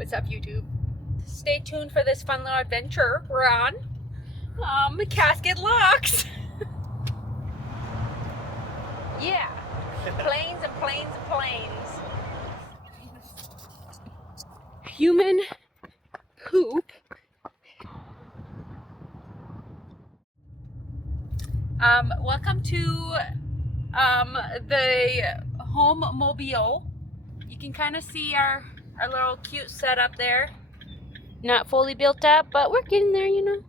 What's up, YouTube? Stay tuned for this fun little adventure we're on. Casket locks. Yeah. Planes and planes and planes. Human poop. Welcome to the home mobile. You can kind of see our little cute setup there. Not fully built up, but we're getting there, you know.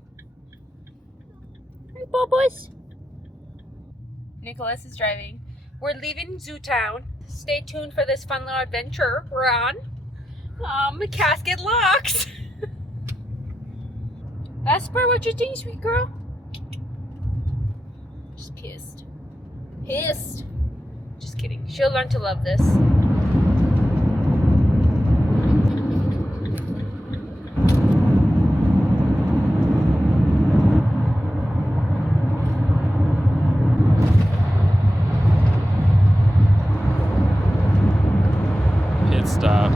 Hey, boys. Nicholas is driving. We're leaving Zootown. Stay tuned for this fun little adventure we're on. Casket locks. Vesper, what you think, sweet girl? Just pissed. Pissed. Just kidding. She'll learn to love this. Pit stop.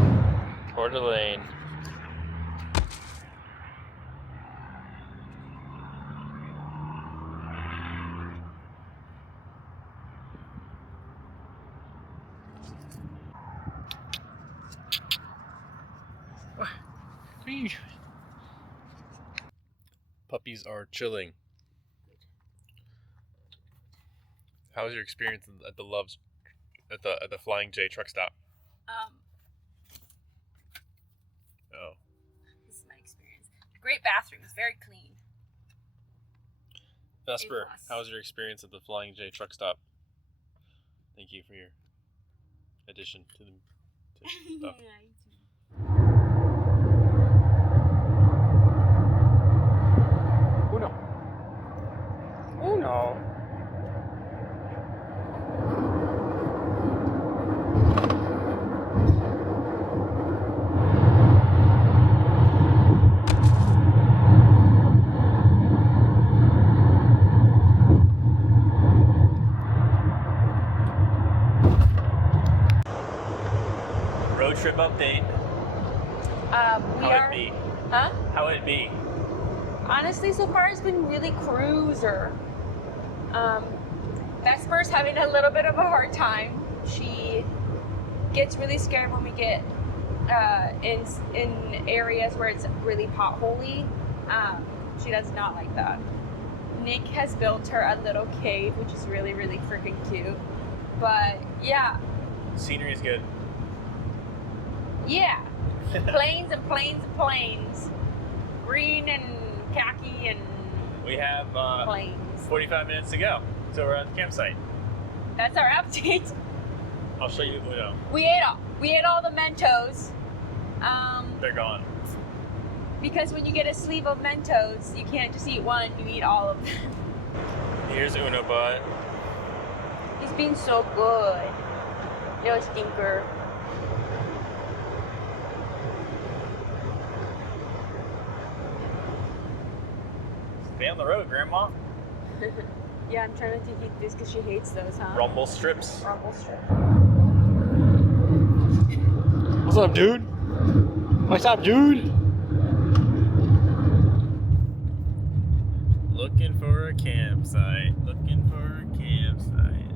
Coeur d'Alene. What are you doing? Puppies are chilling. How was your experience at the Loves at the Flying J truck stop? Oh. This is my experience. Great bathrooms, very clean. Vesper, A+. how was your experience at the Flying J truck stop? Thank you for your addition to the stuff. Uno. Uno. Road trip update. We How are. it be? Huh? How it be? Honestly, so far it's been really cruiser. Vesper's having a little bit of a hard time. She gets really scared when we get in areas where it's really potholy. She does not like that. Nick has built her a little cave, which is really, really freaking cute. But yeah, Scenery is good. yeah. Planes and planes and planes. Green and khaki and We have planes. 45 minutes to go. So we're at the campsite. That's our update. I'll show you Uno. We ate all the Mentos. They're gone. Because when you get a sleeve of Mentos, you can't just eat one, you eat all of them. Here's Uno Butt. He's been so good. Little stinker. Stay on the road, Grandma. Yeah, I'm trying to eat this because she hates those, huh? Rumble strips. Rumble strip. What's up, dude? What's up, dude? Looking for a campsite. Looking for a campsite.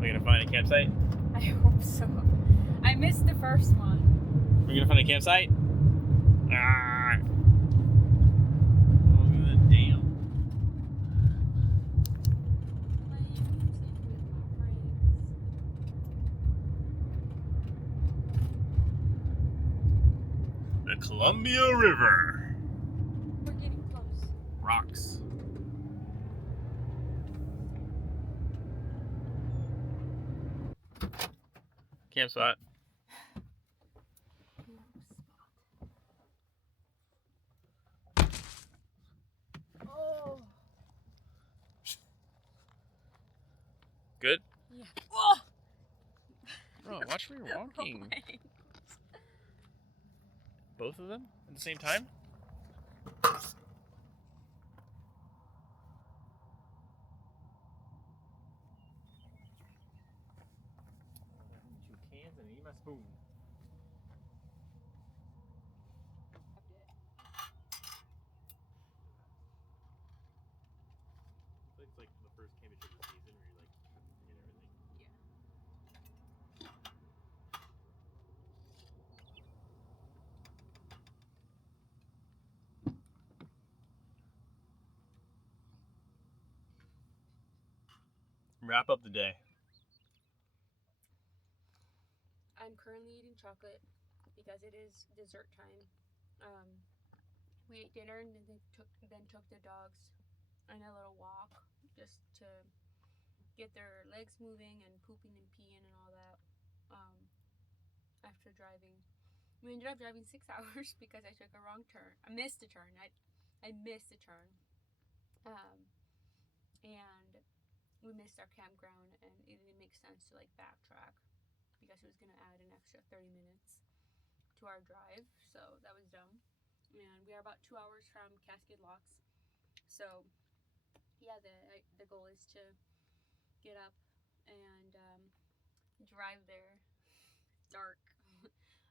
We gonna find a campsite? I hope so. I missed the first one. We're gonna find a campsite? Ah. Oh, damn. The Columbia River. We're getting close. Rocks. Campsite. Oh. Good? Yeah. Oh. Oh, watch where you're walking. Okay. Both of them at the same time? Two cans and my spoon. It's like the first cabbage of the season where you like get everything. Yeah. Wrap up the day. I'm currently eating chocolate because it is dessert time. We ate dinner and then took the dogs on a little walk just to get their legs moving and pooping and peeing and all that. After driving, we ended up driving 6 hours because I took a wrong turn. I missed a turn. I missed a turn. And we missed our campground, and it didn't make sense to like backtrack because it was gonna add an extra 30 minutes to our drive. So that was dumb. And we are about 2 hours from Cascade Locks. So yeah, the goal is to get up and drive there, dark,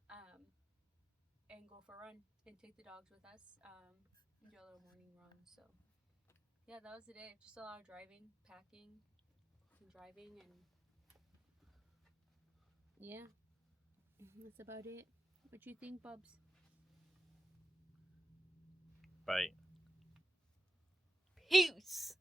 and go for a run and take the dogs with us. And do a little morning run. So yeah, that was the day. Just a lot of driving, packing, and driving, and yeah, that's about it. What you think, Bubs? Bye. Peace.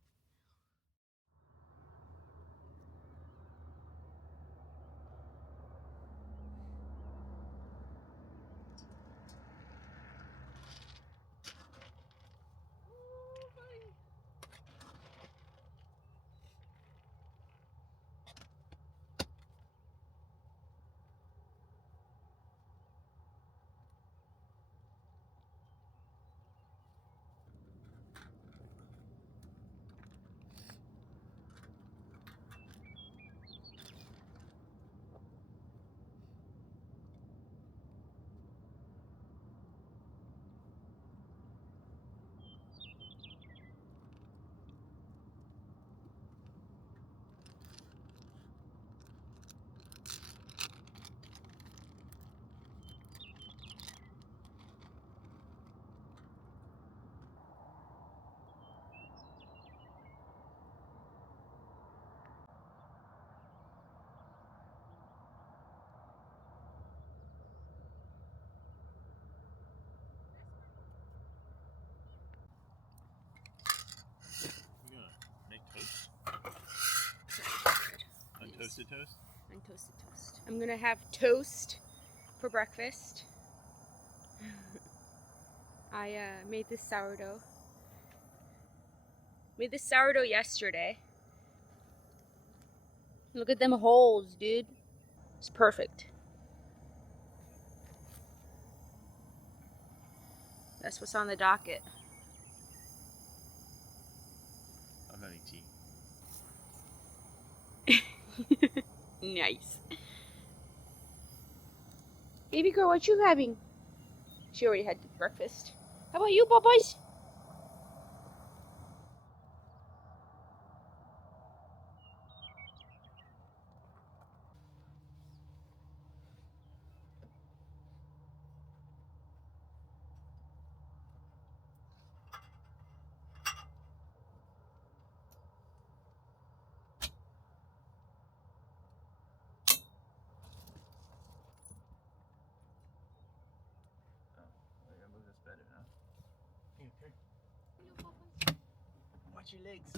You gonna make toast? Untoasted toast? Untoasted toast. I'm gonna have toast for breakfast. I made this sourdough. Made this sourdough yesterday. Look at them holes, dude. It's perfect. That's what's on the docket. I'm having tea. Nice. Baby girl, what you having? She already had breakfast. How about you, boys? I gotta move this better, huh? Okay. Watch your legs.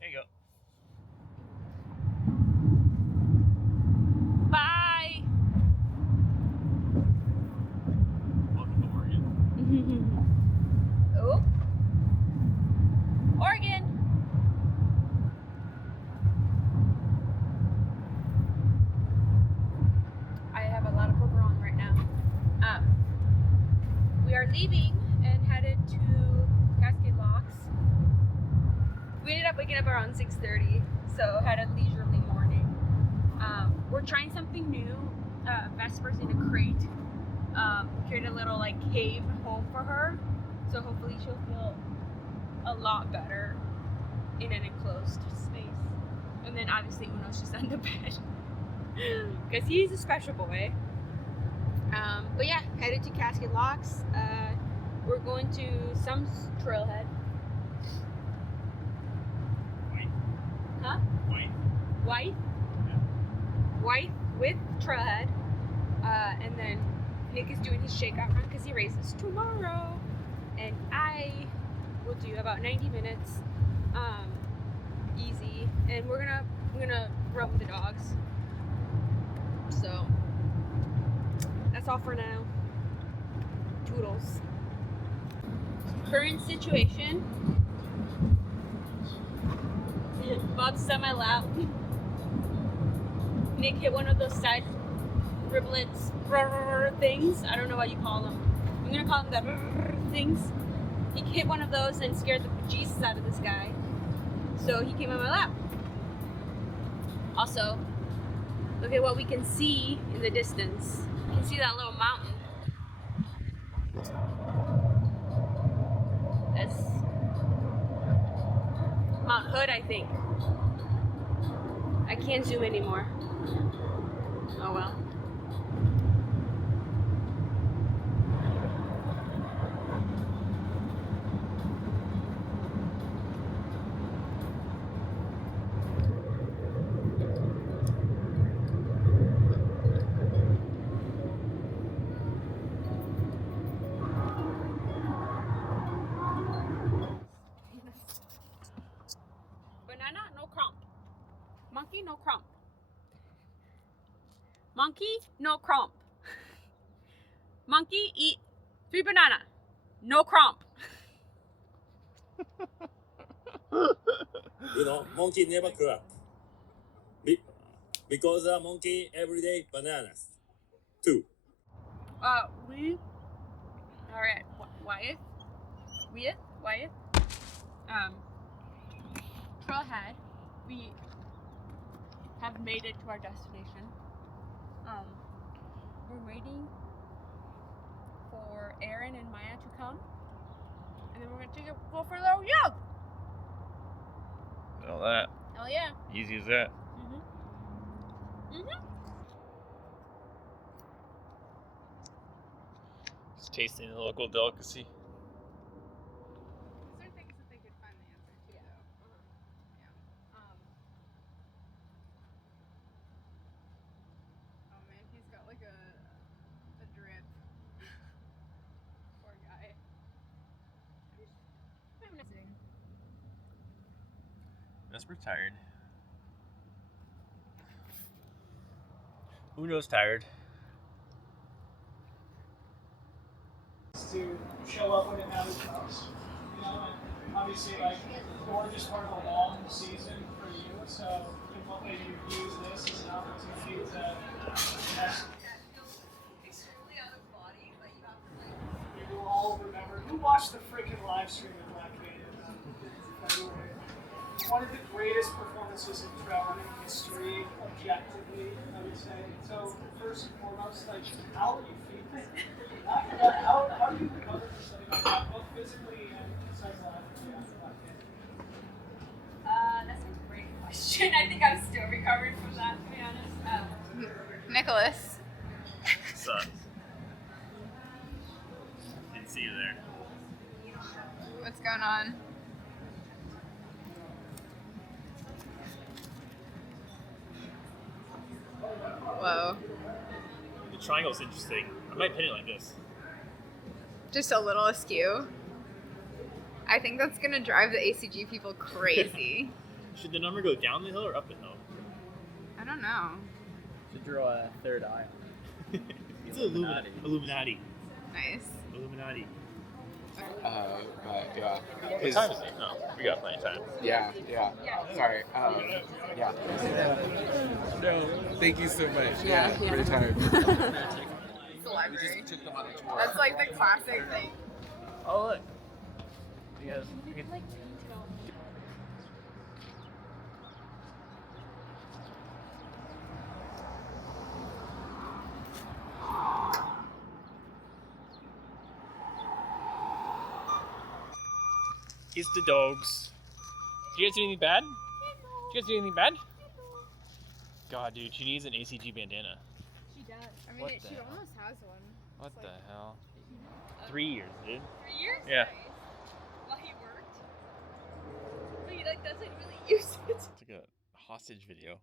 There you go. Bye. Welcome to Oregon. Oh. Oregon. I have a lot of poker on right now. We are leaving and headed to Cascade Locks. We ended up waking up around 6:30, so had a leisurely morning. We're trying something new. Vesper's in a crate. Created a little like cave home for her, so hopefully she'll feel a lot better in an enclosed space. And then obviously Uno's just on the bed. because he's a special boy. But yeah, headed to Cascade Locks. We're going to some trailhead. White. Huh? White. White. Yeah. White with trailhead. And then Nick is doing his shakeout run because he races tomorrow. And I will do about 90 minutes. Easy. And we're gonna run with the dogs. So that's all for now. Toodles. Current situation. Bob's semi-lap. Nick hit one of those side riblets things. I don't know what you call them. I'm gonna call them the things. He hit one of those and scared the bejesus out of this guy. So he came on my lap. Also, look at what we can see in the distance. You can see that little mountain. That's Mount Hood, I think. I can't zoom anymore. Oh well. Banana, no crump. Monkey, no crump. Monkey, no crump. Monkey, eat 3 banana. No crump. You know, monkey never crap. Because a monkey everyday bananas. Too. We are at Wyeth. Trailhead. We have made it to our destination. We're waiting for Aaron and Maya to come, and then we're gonna go for a little jog. All that. Hell yeah. Easy as that. Just tasting the local delicacy. These are things that they could find the answer to, though. Oh man, he's got like a drip. Poor guy. I'm missing. Guess we're tired. Who knows tired? To show up when it matters most, you know, and obviously, like, Gorge is part of a long season for you, so in what way do you use this as an opportunity to connect? We will all remember, who watched the freaking live stream of Black Maiden in February? One of the greatest performances in trail running history, objectively, I would say. So, first and foremost, like, how are you feeling? How do you recover from something like that, both physically and psychologically after Black Maiden? That's a great question. I think I'm still recovering from that, to be honest. Nicholas. Sucks. Didn't see you there. What's going on? Whoa. The triangle's interesting. I might pin it like this. Just a little askew. I think that's gonna drive the ACG people crazy. Should the number go down the hill or up the hill? I don't know. To draw a third eye. It's Illuminati. Illuminati. Nice. Illuminati. But yeah. What time is it? No, we got plenty of time. Yeah. Sorry. Yeah. No, thank you so much. Yeah, for the time. It's the library. Took them on a tour. That's like the classic thing. Oh, look. You guys, It's the dogs. Did you guys do anything bad? Did you guys do anything bad? God, dude, she needs an ACG bandana. She does. I mean, What she the hell? almost has one. What It's the like- hell? 3 years, dude. 3 years? Yeah. Nice. While he worked. But he like doesn't really use it. It's like a hostage video.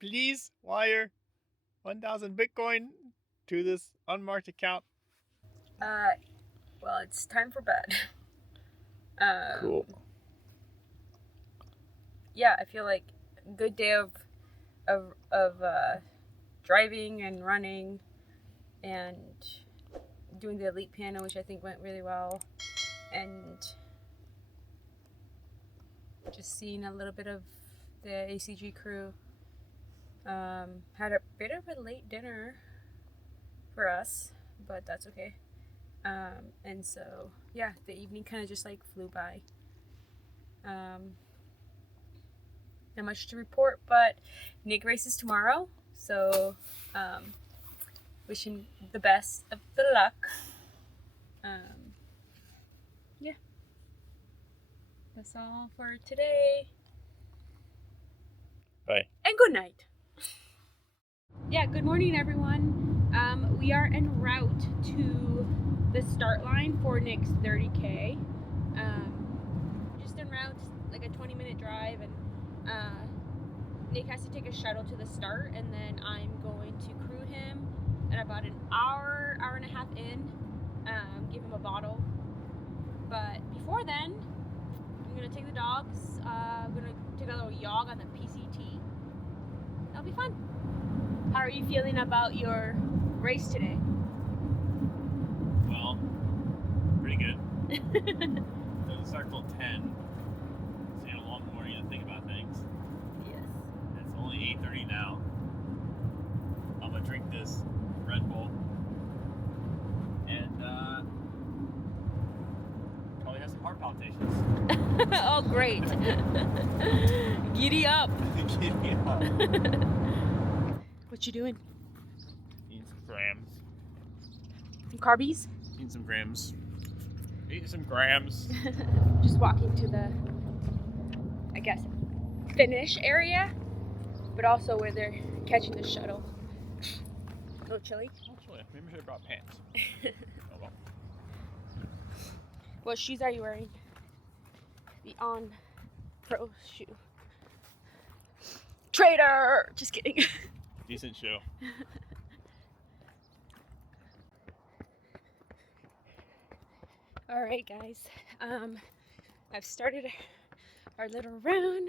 Please wire 1,000 Bitcoin to this unmarked account. Well, it's time for bed. Cool. Yeah, I feel like a good day of driving and running and doing the elite piano, which I think went really well, and just seeing a little bit of the ACG crew. Had a bit of a late dinner for us, but that's okay. And so yeah, the evening kind of just like flew by. Not much to report, but Nick races tomorrow, so wishing the best of the luck. Yeah, that's all for today. Bye. And good night. Yeah, good morning, everyone. We are en route to the start line for Nick's 30K. Just en route, like a 20-minute drive, and Nick has to take a shuttle to the start, and then I'm going to crew him at about an hour and a half in, give him a bottle. But before then, I'm gonna take the dogs. I'm gonna take a little jog on the PCT. That'll be fun. How are you feeling about your race today? Well, pretty good. Doesn't start till 10. So you have a long morning to think about things. Yes. It's only 8:30 now. I'm gonna drink this Red Bull. And probably have some heart palpitations. Oh, great. Giddy up. Giddy up. What you doing? Eating some grams. Some carbies? Eating some grams. Eating some grams. Just walking to the, I guess, finish area, but also where they're catching the shuttle. A little chilly. Actually, maybe I should have brought pants. Oh well. What shoes are you wearing? The On Pro shoe. Trader! Just kidding. Decent show. All right, guys. I've started our little run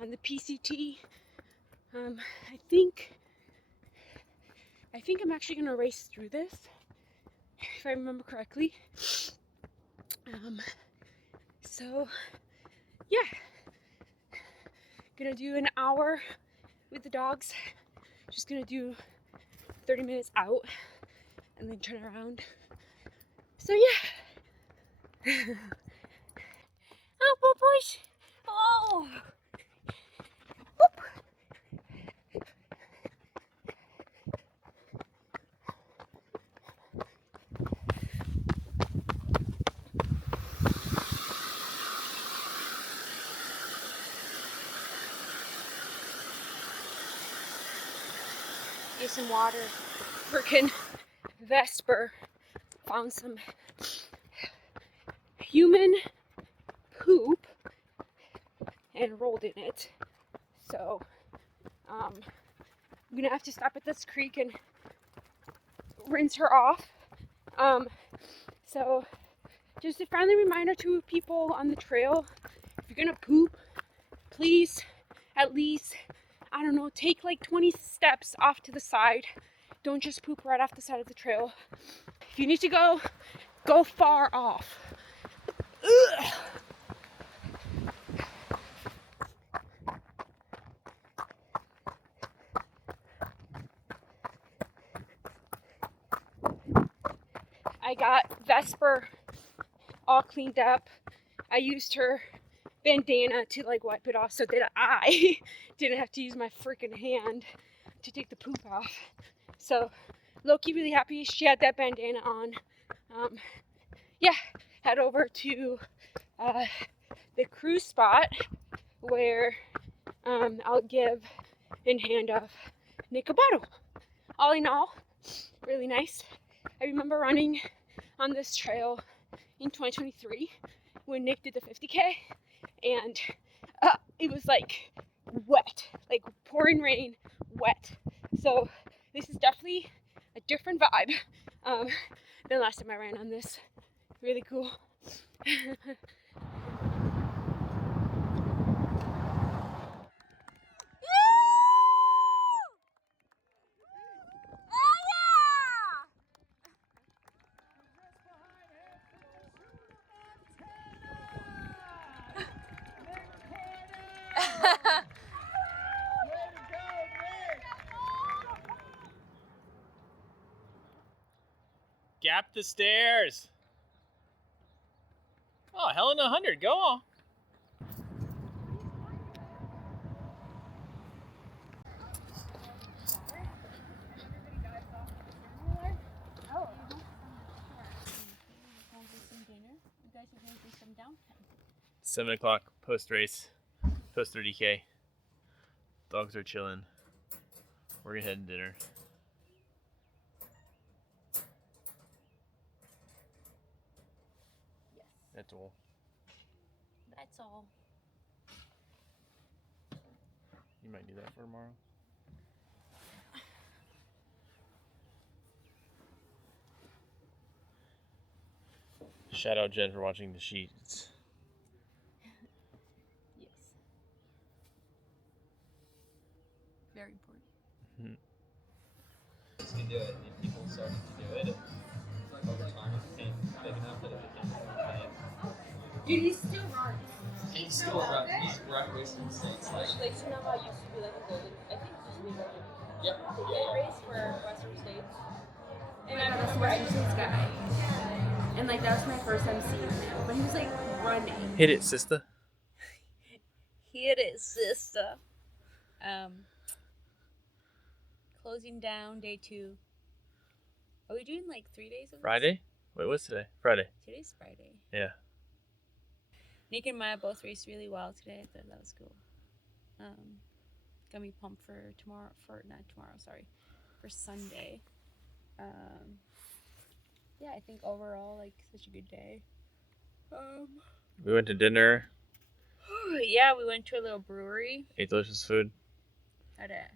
on the PCT. I think I'm actually gonna race through this, if I remember correctly. So yeah, gonna do an hour with the dogs. Just gonna do 30 minutes out and then turn around. So yeah. Oh, boys. Oh. Whoop. Get some water. Frickin' Vesper found some human poop and rolled in it. So I'm gonna have to stop at this creek and rinse her off. So just a friendly reminder to people on the trail, if you're gonna poop, please at least, I don't know, take like 20 steps off to the side. Don't just poop right off the side of the trail. If you need to go far off. Ugh. I got Vesper all cleaned up. I used her bandana to like wipe it off so that I didn't have to use my freaking hand to take the poop off. So Loki really happy she had that bandana on. Yeah, head over to the cruise spot where I'll give and hand off Nick a bottle. All in all, really nice. I remember running on this trail in 2023 when Nick did the 50K, and it was like wet, like pouring rain, wet. So this is definitely a different vibe than last time I ran on this. Really cool. Gap the stairs. Oh, Helen 100. Go on. guys are going to do some downtime. 7 o'clock post race, post 30K. Dogs are chilling. We're gonna head to dinner. Yes. That's all. That's all. You might do that for tomorrow. Shout out Jen for watching the sheets. Yes. Very important. To do it, and people started to do it. It's like over time it became big enough that it became okay. Dude, he still runs. He's still around. He's around Western States. Like, Sonoma used to be like a golden. I think it used to be golden. yep. Race for Western States. And I'm a Western States guy. And like that was my first time seeing him. But he was like running. Hit it, sister. Hit it, sister. Closing down day 2. Are we doing like 3 days of this? Friday? Wait, what's today? Friday. Today's Friday. Yeah. Nick and Maya both raced really well today. I thought that was cool. Got me pumped for tomorrow. For Sunday. Yeah, I think overall like such a good day. We went to dinner. Yeah, we went to a little brewery. Ate delicious food. Had a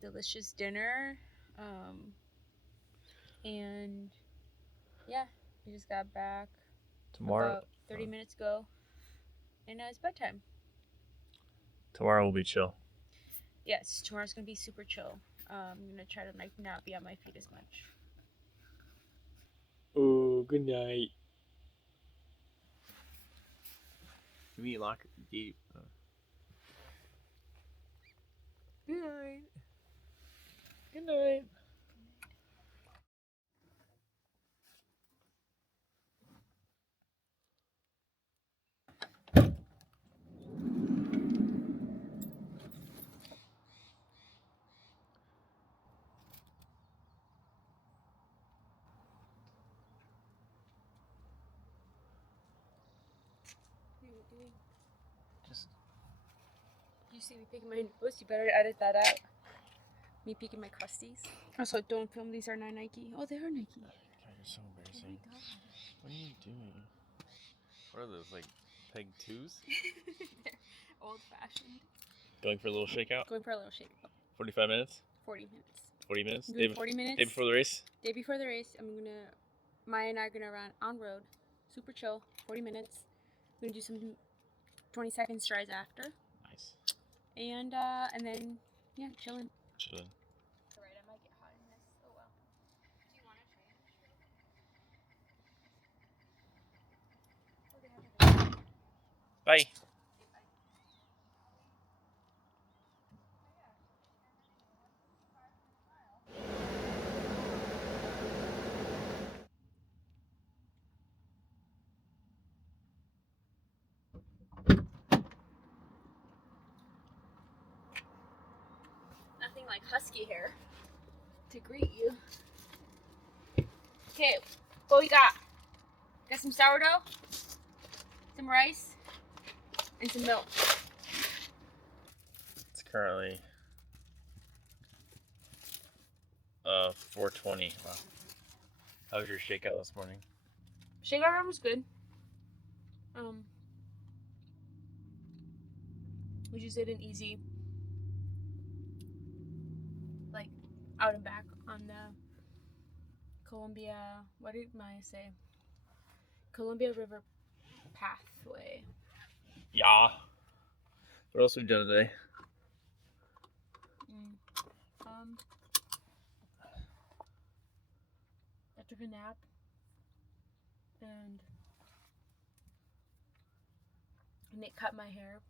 delicious dinner. And yeah, we just got back Tomorrow. about 30 minutes ago. And now it's bedtime. Tomorrow will be chill. Yes, tomorrow's gonna be super chill. I'm gonna try to like not be on my feet as much. Oh, good night. Can we lock the Good night. Good night. Just You see me picking my nose, you better edit that out. Me picking my crusties. Also, don't film these are not Nike. Oh, they are Nike. God, you're so embarrassing. Oh my God. What are you doing? What are those, like peg 2s? They're old fashioned. Going for a little shakeout? Going for a little shake. 45 minutes? 40 minutes. 40 minutes? I'm doing 40 minutes. Day before the race? Day before the race, Maya and I are gonna run on road. Super chill. 40 minutes. We're gonna do some 20-second strides after. Nice. And then, yeah, chilling. Chilling. Alright, I might get hot in this. Oh well. Do you want to try? Bye. Nothing like husky hair to greet you. Okay, what we got? Got some sourdough, some rice, and some milk. currently 4:20. Wow. How was your shakeout this morning? Shakeout was good. We just did an easy, like, out and back on the Columbia. What did Maya say? Columbia River pathway. Yeah. What else have we done today? I took a nap and Nick cut my hair.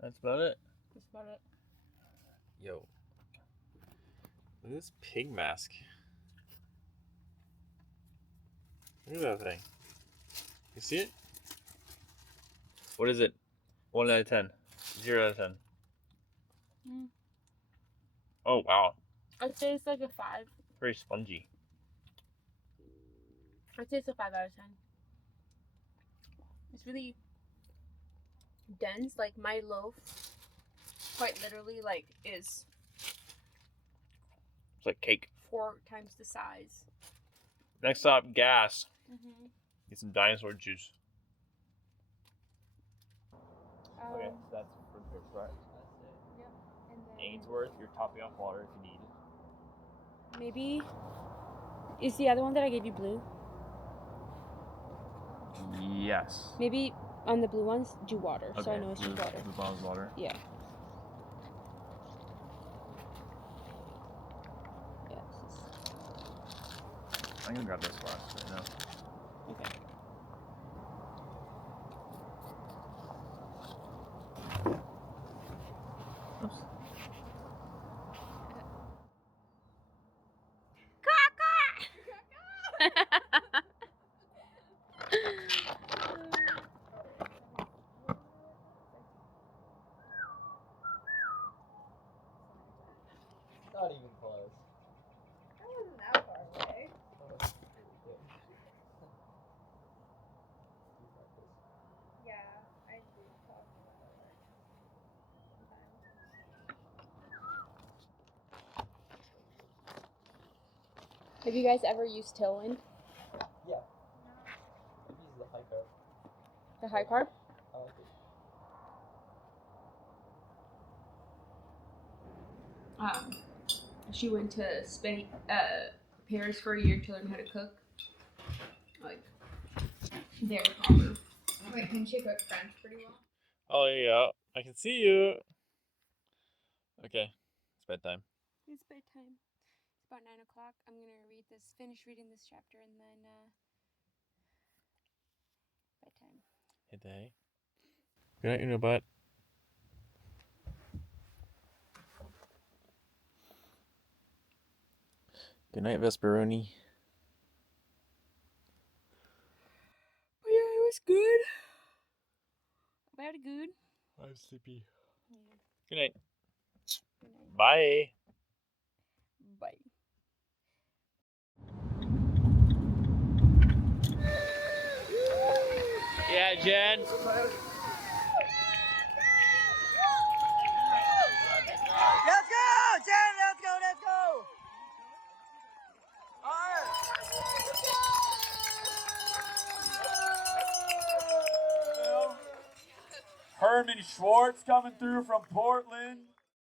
That's about it. That's about it. Yo. Look at this pig mask. Look at that thing. You see it? What is it? 1 out of 10. 0 out of 10. Oh, wow. I'd say it's like a 5. Very spongy. I'd say it's a 5 out of 10. It's really dense. Like, my loaf, quite literally, like, is It's like cake. 4 times the size. Next stop, gas. Mm-hmm. Get some dinosaur juice. Okay, Um, so that's for the right. Yep. And then Ainsworth, you're topping off water if you need. maybe is the other one that I gave you blue? Yes. Maybe on the blue ones do water, so I know it's blue, just water. Blue bottles of water. Yeah. Yeah. I'm gonna grab this glass right now. Okay. Oops. Not even close. That wasn't that far away. Yeah, I do talk about it sometimes. Have you guys ever used Tailwind? Yeah. Use the high carb. The high carb? I like it. She went to Spain, Paris for a year to learn how to cook. Like, very proper. Wait, can she cook French pretty well? Oh yeah, I can see you. Okay, it's bedtime. It's bedtime. It's about 9 o'clock. I'm gonna finish reading this chapter, and then bedtime. Hit the hay. Good night, Unibut. Good night, Vesperoni. Oh, yeah, it was good. Very good. I'm sleepy. Yeah. Good night. Good night. Bye. Bye. Yeah, Jen. Let's go, Jen! Let's go! Alright! Herman Schwartz coming through from Portland.